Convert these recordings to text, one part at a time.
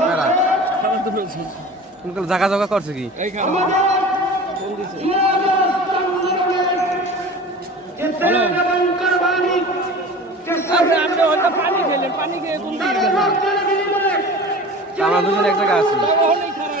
কারা? কোন জায়গা জায়গা করছে কি? দিকে গেলেন? আমরা দুজন এক জায়গায় আছি। তখনই খারাপ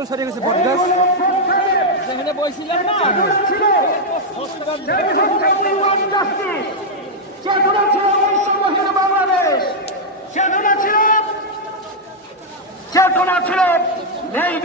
বাংলাদেশের সরে গাছ? সূর্য বটগাছ, না? বটগাছ, বটগাছ। কোন সাইডে গেছে বটগাছ যেখানে বইছিলাম না চেতনা ছিল বৈষম্যহীন বাংলাদেশ চেতনা ছিল চেতনা ছিল ন্যায়